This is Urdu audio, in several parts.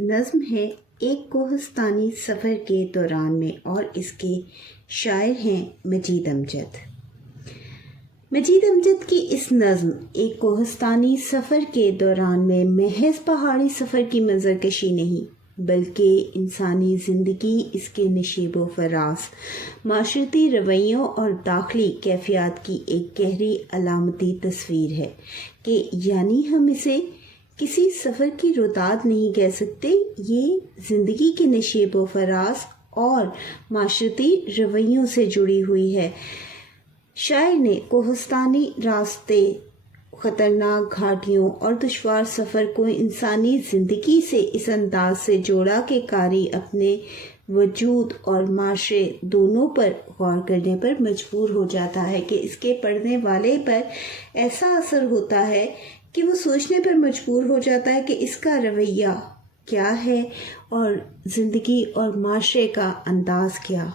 نظم ہے ایک کوہستانی سفر کے دوران میں اور اس کے شاعر ہیں مجید امجد۔ مجید امجد کی اس نظم ایک کوہستانی سفر کے دوران میں محض پہاڑی سفر کی منظر کشی نہیں بلکہ انسانی زندگی، اس کے نشیب و فراز، معاشرتی رویوں اور داخلی کیفیات کی ایک گہری علامتی تصویر ہے کہ یعنی ہم اسے کسی سفر کی روداد نہیں کہہ سکتے، یہ زندگی کے نشیب و فراز اور معاشرتی رویوں سے جڑی ہوئی ہے۔ شاعر نے کوہستانی راستے، خطرناک گھاٹیوں اور دشوار سفر کو انسانی زندگی سے اس انداز سے جوڑا کہ قاری اپنے وجود اور معاشرے دونوں پر غور کرنے پر مجبور ہو جاتا ہے کہ اس کے پڑھنے والے پر ایسا اثر ہوتا ہے کہ وہ سوچنے پر مجبور ہو جاتا ہے کہ اس کا رویہ کیا ہے اور زندگی اور معاشرے کا انداز کیا۔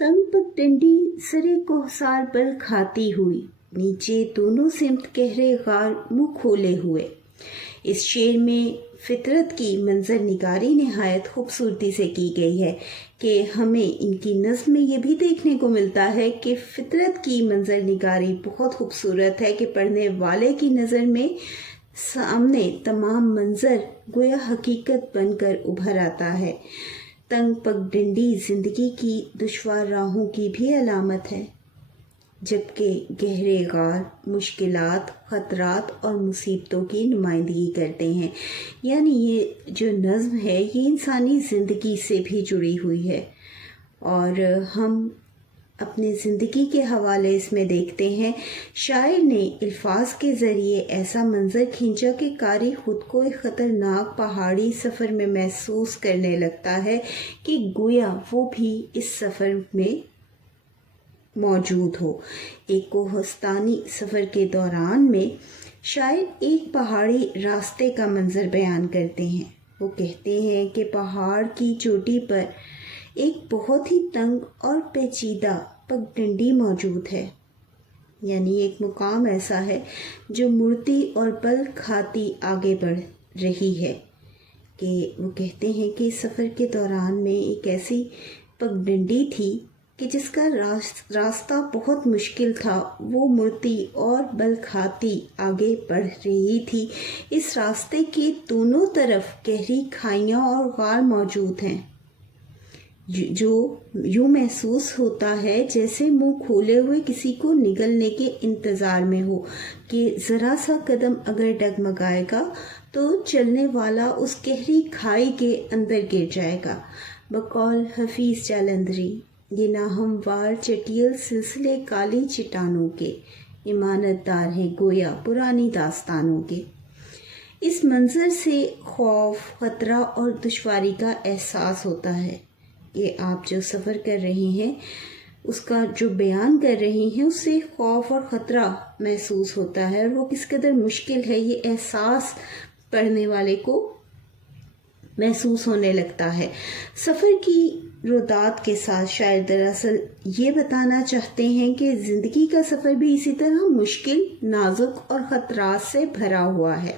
تنگ پگ ڈنڈی سرے کوہسار بل کھاتی ہوئی، نیچے دونوں سمت گہرے غار منہ کھولے ہوئے۔ اس شعر میں فطرت کی منظر نگاری نہایت خوبصورتی سے کی گئی ہے کہ ہمیں ان کی نظم میں یہ بھی دیکھنے کو ملتا ہے کہ فطرت کی منظر نگاری بہت خوبصورت ہے کہ پڑھنے والے کی نظر میں سامنے تمام منظر گویا حقیقت بن کر ابھر آتا ہے۔ تنگ پگ ڈنڈی زندگی کی دشوار راہوں کی بھی علامت ہے، جبکہ گہرے غار مشکلات، خطرات اور مصیبتوں کی نمائندگی کرتے ہیں۔ یعنی یہ جو نظم ہے یہ انسانی زندگی سے بھی جڑی ہوئی ہے اور ہم اپنی زندگی کے حوالے اس میں دیکھتے ہیں۔ شاعر نے الفاظ کے ذریعے ایسا منظر کھینچا کہ قاری خود کو ایک خطرناک پہاڑی سفر میں محسوس کرنے لگتا ہے کہ گویا وہ بھی اس سفر میں موجود ہو۔ ایک کوہستانی سفر کے دوران میں شاعر ایک پہاڑی راستے کا منظر بیان کرتے ہیں۔ وہ کہتے ہیں کہ پہاڑ کی چوٹی پر ایک بہت ہی تنگ اور پیچیدہ پگ ڈنڈی موجود ہے، یعنی ایک مقام ایسا ہے جو مڑتی اور بل کھاتی آگے بڑھ رہی ہے کہ وہ کہتے ہیں کہ سفر کے دوران میں ایک ایسی پگ ڈنڈی تھی کہ جس کا راستہ بہت مشکل تھا، وہ مڑتی اور بل کھاتی آگے بڑھ رہی تھی۔ اس راستے کے دونوں طرف گہری کھائیاں اور غار موجود ہیں جو یوں محسوس ہوتا ہے جیسے منہ کھولے ہوئے کسی کو نگلنے کے انتظار میں ہو کہ ذرا سا قدم اگر ڈگمگائے گا تو چلنے والا اس گہری کھائی کے اندر گر جائے گا۔ بقول حفیظ جالندھری، یہ ناہموار چٹیل سلسلے کالی چٹانوں کے امانت دار ہیں گویا پرانی داستانوں کے۔ اس منظر سے خوف، خطرہ اور دشواری کا احساس ہوتا ہے کہ آپ جو سفر کر رہے ہیں، اس کا جو بیان کر رہے ہیں، اس سے خوف اور خطرہ محسوس ہوتا ہے اور وہ کس قدر مشکل ہے یہ احساس پڑھنے والے کو محسوس ہونے لگتا ہے۔ سفر کی روداد کے ساتھ شاعر دراصل یہ بتانا چاہتے ہیں کہ زندگی کا سفر بھی اسی طرح مشکل، نازک اور خطرات سے بھرا ہوا ہے،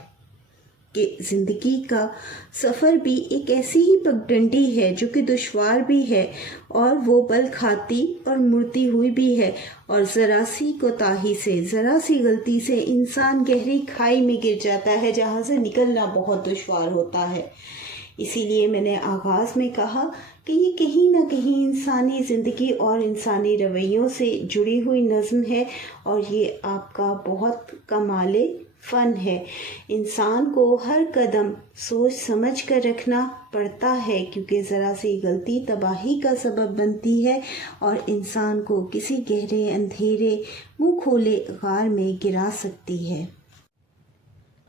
کہ زندگی کا سفر بھی ایک ایسی ہی پگ ڈنڈی ہے جو کہ دشوار بھی ہے اور وہ بل کھاتی اور مڑتی ہوئی بھی ہے، اور ذرا سی کوتاہی سے، ذرا سی غلطی سے انسان گہری کھائی میں گر جاتا ہے جہاں سے نکلنا بہت دشوار ہوتا ہے۔ اسی لیے میں نے آغاز میں کہا کہ یہ کہیں نہ کہیں انسانی زندگی اور انسانی رویوں سے جڑی ہوئی نظم ہے اور یہ آپ کا بہت کمال فن ہے۔ انسان کو ہر قدم سوچ سمجھ کر رکھنا پڑتا ہے کیونکہ ذرا سی غلطی تباہی کا سبب بنتی ہے اور انسان کو کسی گہرے اندھیرے منہ کھولے غار میں گرا سکتی ہے۔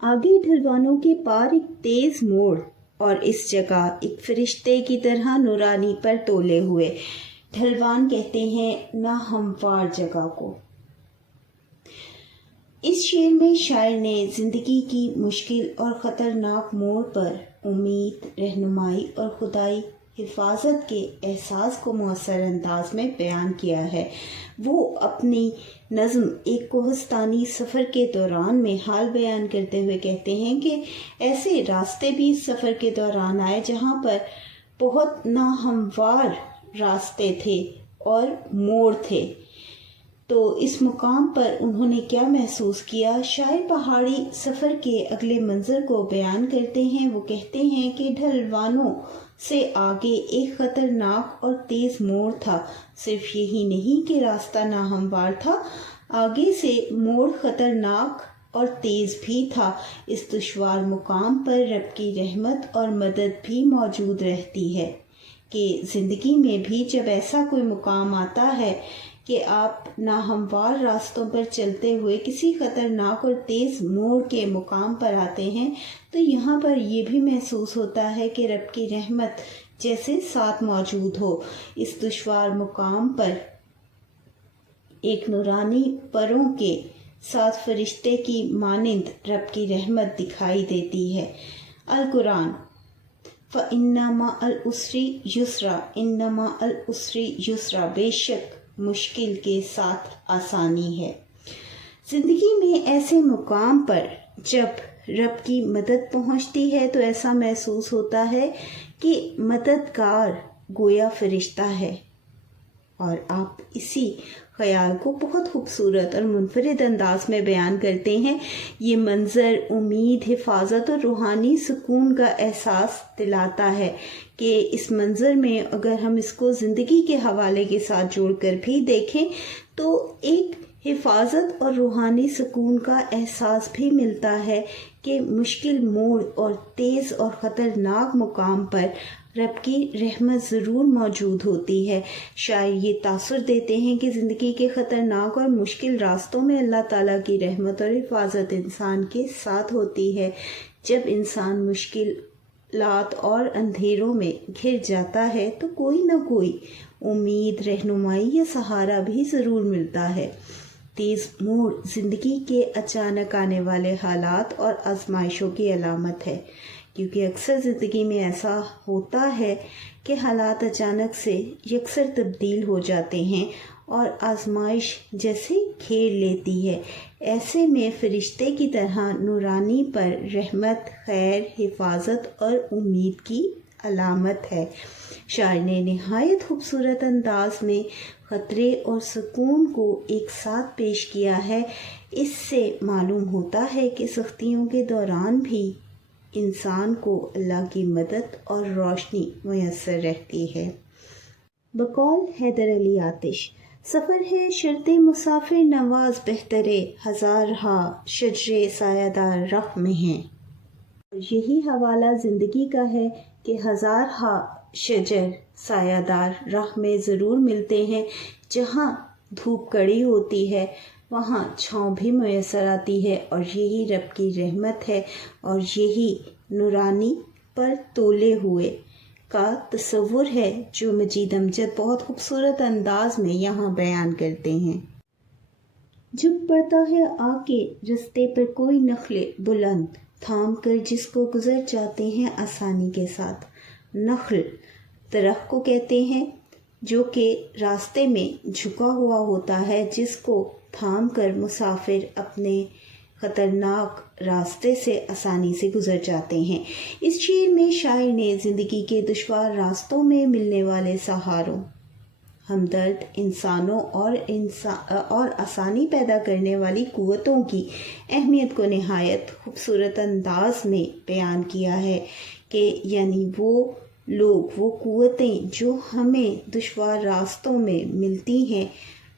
آگے ڈھلوانوں کے پار ایک تیز موڑ اور اس جگہ ایک فرشتے کی طرح نورانی پر تولے ہوئے۔ ڈھلوان کہتے ہیں ناہموار جگہ کو۔ اس شعر میں شاعر نے زندگی کی مشکل اور خطرناک موڑ پر امید، رہنمائی اور خدائی حفاظت کے احساس کو مؤثر انداز میں بیان کیا ہے۔ وہ اپنی نظم ایک کوہستانی سفر کے دوران میں حال بیان کرتے ہوئے کہتے ہیں کہ ایسے راستے بھی سفر کے دوران آئے جہاں پر بہت ناہموار راستے تھے اور موڑ تھے، تو اس مقام پر انہوں نے کیا محسوس کیا؟ شاعر پہاڑی سفر کے اگلے منظر کو بیان کرتے ہیں۔ وہ کہتے ہیں کہ ڈھلوانوں سے آگے ایک خطرناک اور تیز موڑ تھا۔ صرف یہی نہیں کہ راستہ ناہموار تھا، آگے سے موڑ خطرناک اور تیز بھی تھا۔ اس دشوار مقام پر رب کی رحمت اور مدد بھی موجود رہتی ہے کہ زندگی میں بھی جب ایسا کوئی مقام آتا ہے کہ آپ ناہموار راستوں پر چلتے ہوئے کسی خطرناک اور تیز موڑ کے مقام پر آتے ہیں، تو یہاں پر یہ بھی محسوس ہوتا ہے کہ رب کی رحمت جیسے ساتھ موجود ہو۔ اس دشوار مقام پر ایک نورانی پروں کے ساتھ فرشتے کی مانند رب کی رحمت دکھائی دیتی ہے۔ القرآن فَإِنَّ مَعَ الْعُسْرِ يُسْرًا إِنَّ مَعَ الْعُسْرِ يُسْرًا، بے شک مشکل کے ساتھ آسانی ہے۔ زندگی میں ایسے مقام پر جب رب کی مدد پہنچتی ہے تو ایسا محسوس ہوتا ہے کہ مددگار گویا فرشتہ ہے، اور آپ اسی خیال کو بہت خوبصورت اور منفرد انداز میں بیان کرتے ہیں۔ یہ منظر امید، حفاظت اور روحانی سکون کا احساس دلاتا ہے کہ اس منظر میں اگر ہم اس کو زندگی کے حوالے کے ساتھ جوڑ کر بھی دیکھیں تو ایک حفاظت اور روحانی سکون کا احساس بھی ملتا ہے کہ مشکل موڑ اور تیز اور خطرناک مقام پر رب کی رحمت ضرور موجود ہوتی ہے۔ شاعر یہ تاثر دیتے ہیں کہ زندگی کے خطرناک اور مشکل راستوں میں اللہ تعالیٰ کی رحمت اور حفاظت انسان کے ساتھ ہوتی ہے۔ جب انسان مشکلات اور اندھیروں میں گھر جاتا ہے تو کوئی نہ کوئی امید، رہنمائی یا سہارا بھی ضرور ملتا ہے۔ تیز موڑ زندگی کے اچانک آنے والے حالات اور آزمائشوں کی علامت ہے، کیونکہ اکثر زندگی میں ایسا ہوتا ہے کہ حالات اچانک سے یکسر تبدیل ہو جاتے ہیں اور آزمائش جیسے گھیر لیتی ہے۔ ایسے میں فرشتے کی طرح نورانی پر رحمت، خیر، حفاظت اور امید کی علامت ہے۔ شاعر نے نہایت خوبصورت انداز میں خطرے اور سکون کو ایک ساتھ پیش کیا ہے۔ اس سے معلوم ہوتا ہے کہ سختیوں کے دوران بھی انسان کو اللہ کی مدد اور روشنی میسر رہتی ہے۔ بقول حیدر علی آتش، سفر ہے شرط مسافر نواز بہترے، ہزارہا شجر سایہ دار راہ میں ہیں۔ یہی حوالہ زندگی کا ہے کہ ہزارہا شجر سایہ دار راہ میں ضرور ملتے ہیں۔ جہاں دھوپ کڑی ہوتی ہے وہاں چھاؤں بھی میسر آتی ہے، اور یہی رب کی رحمت ہے، اور یہی نورانی پر تولے ہوئے کا تصور ہے جو مجید امجد بہت خوبصورت انداز میں یہاں بیان کرتے ہیں۔ جب پڑتا ہے آ کے رستے پر کوئی نخل بلند، تھام کر جس کو گزر جاتے ہیں آسانی کے ساتھ۔ نخل درخت کو کہتے ہیں جو کہ راستے میں جھکا ہوا ہوتا ہے، جس کو تھام کر مسافر اپنے خطرناک راستے سے آسانی سے گزر جاتے ہیں۔ اس شعر میں شاعر نے زندگی کے دشوار راستوں میں ملنے والے سہاروں، ہمدرد انسانوں اور آسانی پیدا کرنے والی قوتوں کی اہمیت کو نہایت خوبصورت انداز میں بیان کیا ہے کہ یعنی وہ لوگ، وہ قوتیں جو ہمیں دشوار راستوں میں ملتی ہیں،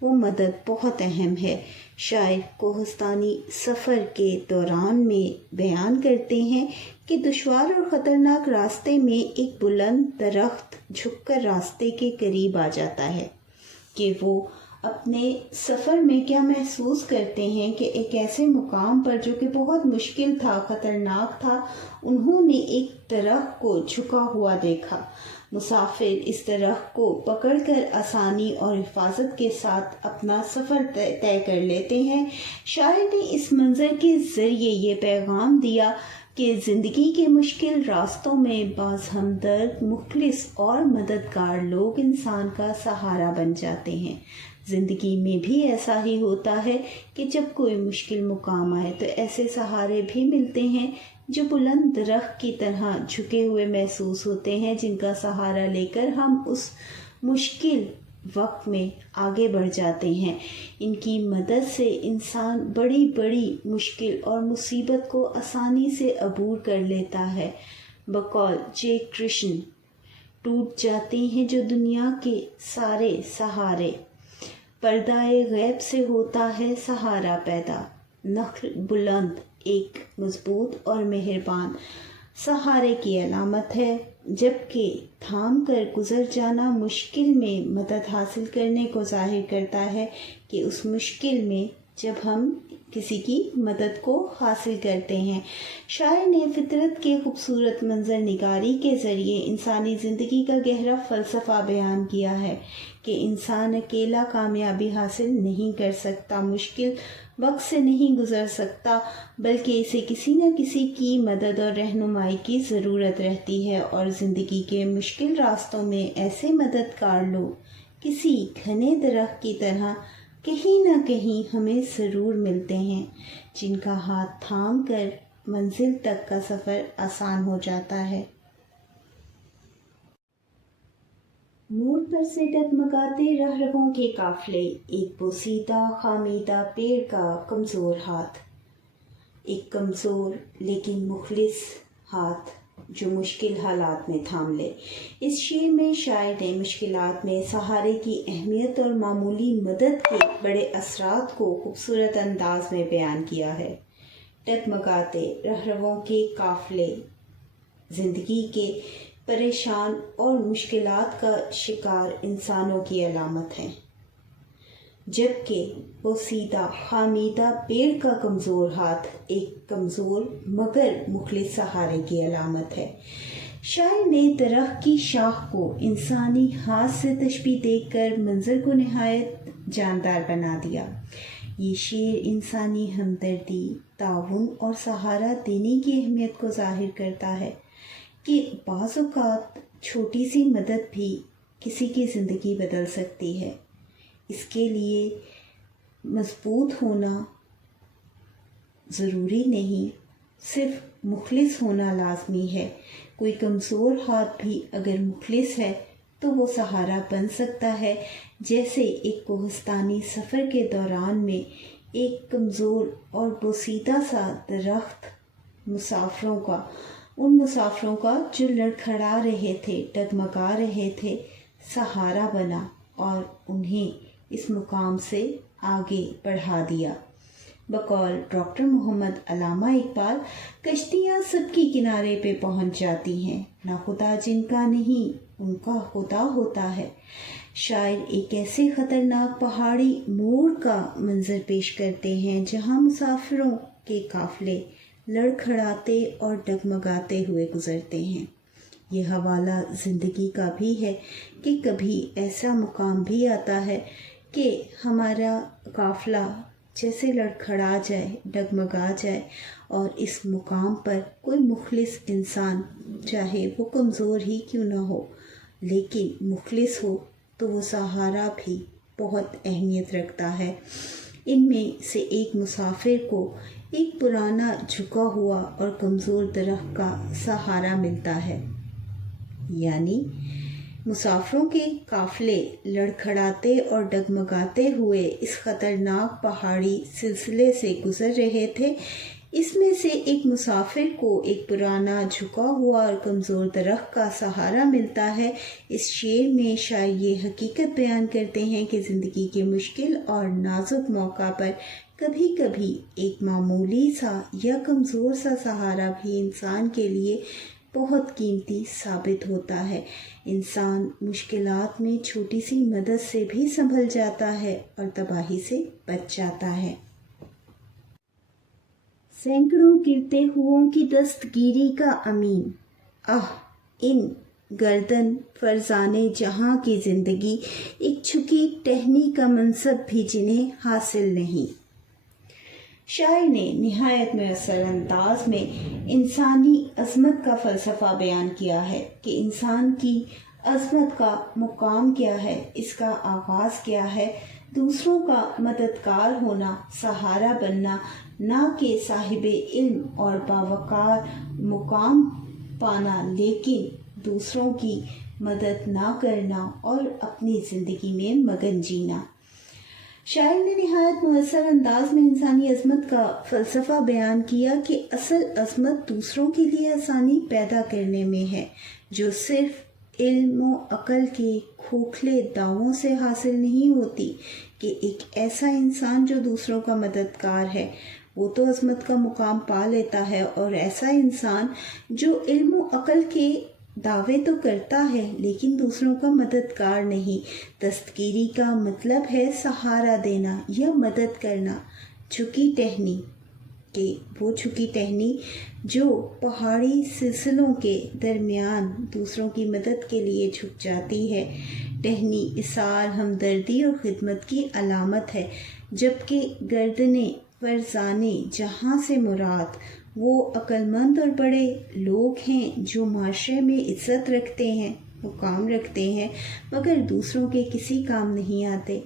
وہ مدد بہت اہم ہے۔ شاعر کوہستانی سفر کے دوران میں بیان کرتے ہیں کہ دشوار اور خطرناک راستے میں ایک بلند درخت جھک کر راستے کے قریب آ جاتا ہے کہ وہ اپنے سفر میں کیا محسوس کرتے ہیں کہ ایک ایسے مقام پر جو کہ بہت مشکل تھا، خطرناک تھا، انہوں نے ایک درخت کو جھکا ہوا دیکھا۔ مسافر اس درخت کو پکڑ کر آسانی اور حفاظت کے ساتھ اپنا سفر طے کر لیتے ہیں۔ شاعر نے اس منظر کے ذریعے یہ پیغام دیا کہ زندگی کے مشکل راستوں میں بعض ہمدرد، مخلص اور مددگار لوگ انسان کا سہارا بن جاتے ہیں۔ زندگی میں بھی ایسا ہی ہوتا ہے کہ جب کوئی مشکل مقام آئے تو ایسے سہارے بھی ملتے ہیں جو بلند درخت کی طرح جھکے ہوئے محسوس ہوتے ہیں، جن کا سہارا لے کر ہم اس مشکل وقت میں آگے بڑھ جاتے ہیں۔ ان کی مدد سے انسان بڑی بڑی مشکل اور مصیبت کو آسانی سے عبور کر لیتا ہے۔ بقول جے کرشن، ٹوٹ جاتے ہیں جو دنیا کے سارے سہارے، پردائے غیب سے ہوتا ہے سہارا پیدا۔ نخل بلند ایک مضبوط اور مہربان سہارے کی علامت ہے، جبکہ تھام کر گزر جانا مشکل میں مدد حاصل کرنے کو ظاہر کرتا ہے کہ اس مشکل میں جب ہم کسی کی مدد کو حاصل کرتے ہیں۔ شاعر نے فطرت کے خوبصورت منظر نگاری کے ذریعے انسانی زندگی کا گہرا فلسفہ بیان کیا ہے کہ انسان اکیلا کامیابی حاصل نہیں کر سکتا، مشکل وقت سے نہیں گزر سکتا، بلکہ اسے کسی نہ کسی کی مدد اور رہنمائی کی ضرورت رہتی ہے، اور زندگی کے مشکل راستوں میں ایسے مددگار لوگ کسی گھنے درخت کی طرح کہیں نہ کہیں ہمیں ضرور ملتے ہیں، جن کا ہاتھ تھام کر منزل تک کا سفر آسان ہو جاتا ہے۔ موڑ پر سے ڈگمگاتے رہرووں کے قافلے، ایک بوسیدہ خامیدہ پیڑ کا کمزور ہاتھ، ایک کمزور لیکن مخلص ہاتھ جو مشکل حالات میں تھام لے۔ اس شعر میں شاعر نے مشکلات میں سہارے کی اہمیت اور معمولی مدد کے بڑے اثرات کو خوبصورت انداز میں بیان کیا ہے۔ ڈگمگاتے رہرووں کے قافلے زندگی کے پریشان اور مشکلات کا شکار انسانوں کی علامت ہے، جبکہ بوسیدہ خامیدہ پیڑ کا کمزور ہاتھ ایک کمزور مگر مخلص سہارے کی علامت ہے۔ شاعر نے درخت کی شاخ کو انسانی ہاتھ سے تشبیہ دے کر منظر کو نہایت جاندار بنا دیا۔ یہ شعر انسانی ہمدردی، تعاون اور سہارا دینے کی اہمیت کو ظاہر کرتا ہے کہ بعض اوقات چھوٹی سی مدد بھی کسی کی زندگی بدل سکتی ہے۔ اس کے لیے مضبوط ہونا ضروری نہیں، صرف مخلص ہونا لازمی ہے۔ کوئی کمزور ہاتھ بھی اگر مخلص ہے تو وہ سہارا بن سکتا ہے، جیسے ایک کوہستانی سفر کے دوران میں ایک کمزور اور بوسیدہ سا درخت ان مسافروں کا جو لڑکھڑا رہے تھے، ڈگمگا رہے تھے، سہارا بنا اور انہیں اس مقام سے آگے بڑھا دیا۔ بقول ڈاکٹر محمد علامہ اقبال، کشتیاں سب کی کنارے پہ پہنچ جاتی ہیں، نہ خدا جن کا نہیں ان کا خدا ہوتا ہے۔ شاعر ایک ایسے خطرناک پہاڑی موڑ کا منظر پیش کرتے ہیں جہاں مسافروں کے قافلے لڑکھڑاتے اور ڈگمگاتے ہوئے گزرتے ہیں۔ یہ حوالہ زندگی کا بھی ہے کہ کبھی ایسا مقام بھی آتا ہے کہ ہمارا قافلہ جیسے لڑکھڑا جائے، ڈگمگا جائے، اور اس مقام پر کوئی مخلص انسان، چاہے وہ کمزور ہی کیوں نہ ہو لیکن مخلص ہو، تو وہ سہارا بھی بہت اہمیت رکھتا ہے۔ ان میں سے ایک مسافر کو ایک پرانا جھکا ہوا اور کمزور درخت کا سہارا ملتا ہے، یعنی مسافروں کے قافلے لڑکھڑاتے اور ڈگمگاتے ہوئے اس خطرناک پہاڑی سلسلے سے گزر رہے تھے۔ اس میں سے ایک مسافر کو ایک پرانا جھکا ہوا اور کمزور درخت کا سہارا ملتا ہے۔ اس شعر میں شاعر یہ حقیقت بیان کرتے ہیں کہ زندگی کے مشکل اور نازک موقع پر کبھی کبھی ایک معمولی سا یا کمزور سا سہارا بھی انسان کے لیے بہت قیمتی ثابت ہوتا ہے۔ انسان مشکلات میں چھوٹی سی مدد سے بھی سنبھل جاتا ہے اور تباہی سے بچ جاتا ہے۔ سینکڑوں گرتے ہوں کی دستگیری کا امین، ان گردن فرزانے جہاں کی زندگی، ایک جھکی ٹہنی کا منصب بھی جنہیں حاصل نہیں۔ شاعر نے نہایت مؤثر انداز میں انسانی عظمت کا فلسفہ بیان کیا ہے کہ انسان کی عظمت کا مقام کیا ہے، اس کا آغاز کیا ہے، دوسروں کا مددگار ہونا، سہارا بننا، نہ کہ صاحب علم اور باوقار مقام پانا، لیکن دوسروں کی مدد نہ کرنا اور اپنی زندگی میں مگن جینا۔ شاعر نے نہایت مؤثر انداز میں انسانی عظمت کا فلسفہ بیان کیا کہ اصل عظمت دوسروں کے لیے آسانی پیدا کرنے میں ہے، جو صرف علم و عقل کے کھوکھلے دعووں سے حاصل نہیں ہوتی کہ ایک ایسا انسان جو دوسروں کا مددگار ہے وہ تو عظمت کا مقام پا لیتا ہے، اور ایسا انسان جو علم و عقل کے دعوے تو کرتا ہے لیکن دوسروں کا مددگار نہیں۔ دستگیری کا مطلب ہے سہارا دینا یا مدد کرنا، جھکی ٹہنی کہ وہ جھکی ٹہنی جو پہاڑی سلسلوں کے درمیان دوسروں کی مدد کے لیے جھک جاتی ہے۔ ٹہنی اثار ہمدردی اور خدمت کی علامت ہے، جبکہ گردنے فرزانے جہاں سے مراد وہ عقل مند اور بڑے لوگ ہیں جو معاشرے میں عزت رکھتے ہیں، مقام رکھتے ہیں، مگر دوسروں کے کسی کام نہیں آتے۔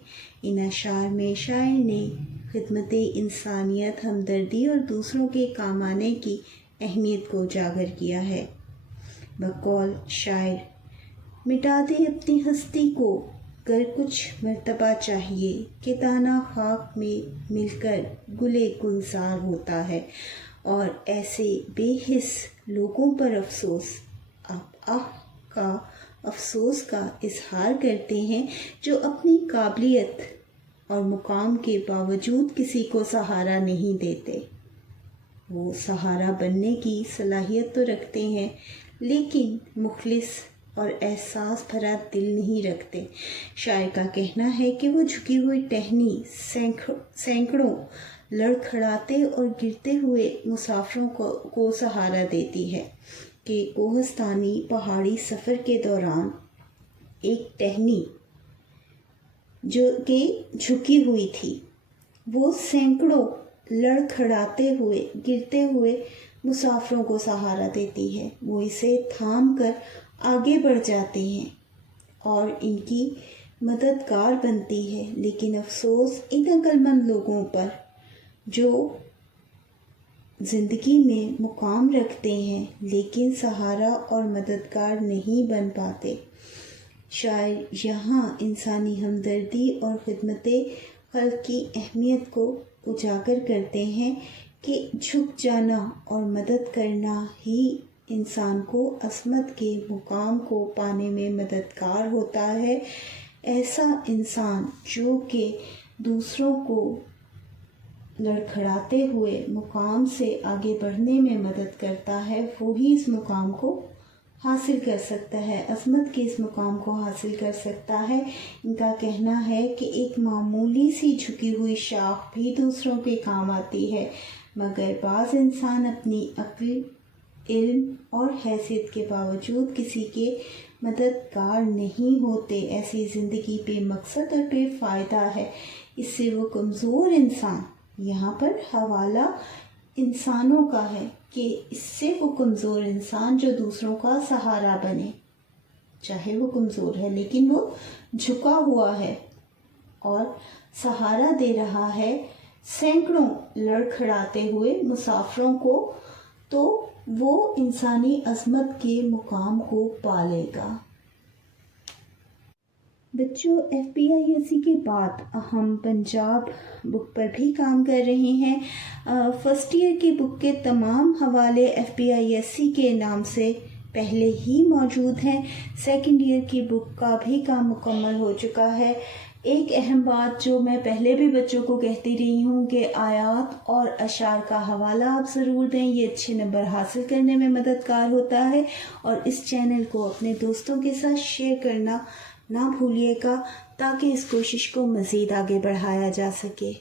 ان اشعار میں شاعر نے خدمت انسانیت، ہمدردی اور دوسروں کے کام آنے کی اہمیت کو اجاگر کیا ہے۔ بقول شاعر، مٹا دے اپنی ہستی کو گر کچھ مرتبہ چاہیے کہ دانہ خاک میں مل کر گلے گلزار ہوتا ہے، اور ایسے بے حس لوگوں پر افسوس، آپ کا افسوس کا اظہار کرتے ہیں جو اپنی قابلیت اور مقام کے باوجود کسی کو سہارا نہیں دیتے۔ وہ سہارا بننے کی صلاحیت تو رکھتے ہیں لیکن مخلص اور احساس بھرا دل نہیں رکھتے۔ شاعر کا کہنا ہے کہ وہ جھکی ہوئی ٹہنی سینکڑوں لڑکھڑاتے اور گرتے ہوئے مسافروں کو سہارا دیتی ہے، کہ کوہستانی پہاڑی سفر کے دوران ایک ٹہنی جو کہ جھکی ہوئی تھی وہ سینکڑوں لڑکھڑاتے ہوئے گرتے ہوئے مسافروں کو سہارا دیتی ہے۔ وہ اسے تھام کر آگے بڑھ جاتے ہیں اور ان کی مددگار بنتی ہے، لیکن افسوس ان عقل مند لوگوں پر جو زندگی میں مقام رکھتے ہیں لیکن سہارا اور مددگار نہیں بن پاتے۔ شاعر یہاں انسانی ہمدردی اور خدمت خلق کی اہمیت کو اجاگر کرتے ہیں کہ جھک جانا اور مدد کرنا ہی انسان کو عظمت کے مقام کو پانے میں مددگار ہوتا ہے۔ ایسا انسان جو کہ دوسروں کو لڑکھڑاتے ہوئے مقام سے آگے بڑھنے میں مدد کرتا ہے، وہی اس مقام کو حاصل کر سکتا ہے، عظمت کے اس مقام کو حاصل کر سکتا ہے۔ ان کا کہنا ہے کہ ایک معمولی سی جھکی ہوئی شاخ بھی دوسروں کے کام آتی ہے، مگر بعض انسان اپنی عقل، علم اور حیثیت کے باوجود کسی کے مددگار نہیں ہوتے۔ ایسی زندگی بے مقصد اور بے فائدہ ہے۔ اس سے وہ کمزور انسان، یہاں پر حوالہ انسانوں کا ہے کہ اس سے وہ کمزور انسان جو دوسروں کا سہارا بنے، چاہے وہ کمزور ہے لیکن وہ جھکا ہوا ہے اور سہارا دے رہا ہے سینکڑوں لڑکھڑاتے ہوئے مسافروں کو، تو وہ انسانی عظمت کے مقام کو پالے گا۔ بچوں، FPISC کے بعد ہم پنجاب بک پر بھی کام کر رہے ہیں۔ فرسٹ ایئر کی بک کے تمام حوالے FPISC کے نام سے پہلے ہی موجود ہیں۔ سیکنڈ ایئر کی بک کا بھی کام مکمل ہو چکا ہے۔ ایک اہم بات جو میں پہلے بھی بچوں کو کہتی رہی ہوں کہ آیات اور اشعار کا حوالہ آپ ضرور دیں، یہ اچھے نمبر حاصل کرنے میں مددگار ہوتا ہے، اور اس چینل کو اپنے دوستوں کے ساتھ شیئر کرنا نہ بھولیے گا تاکہ اس کوشش کو مزید آگے بڑھایا جا سکے۔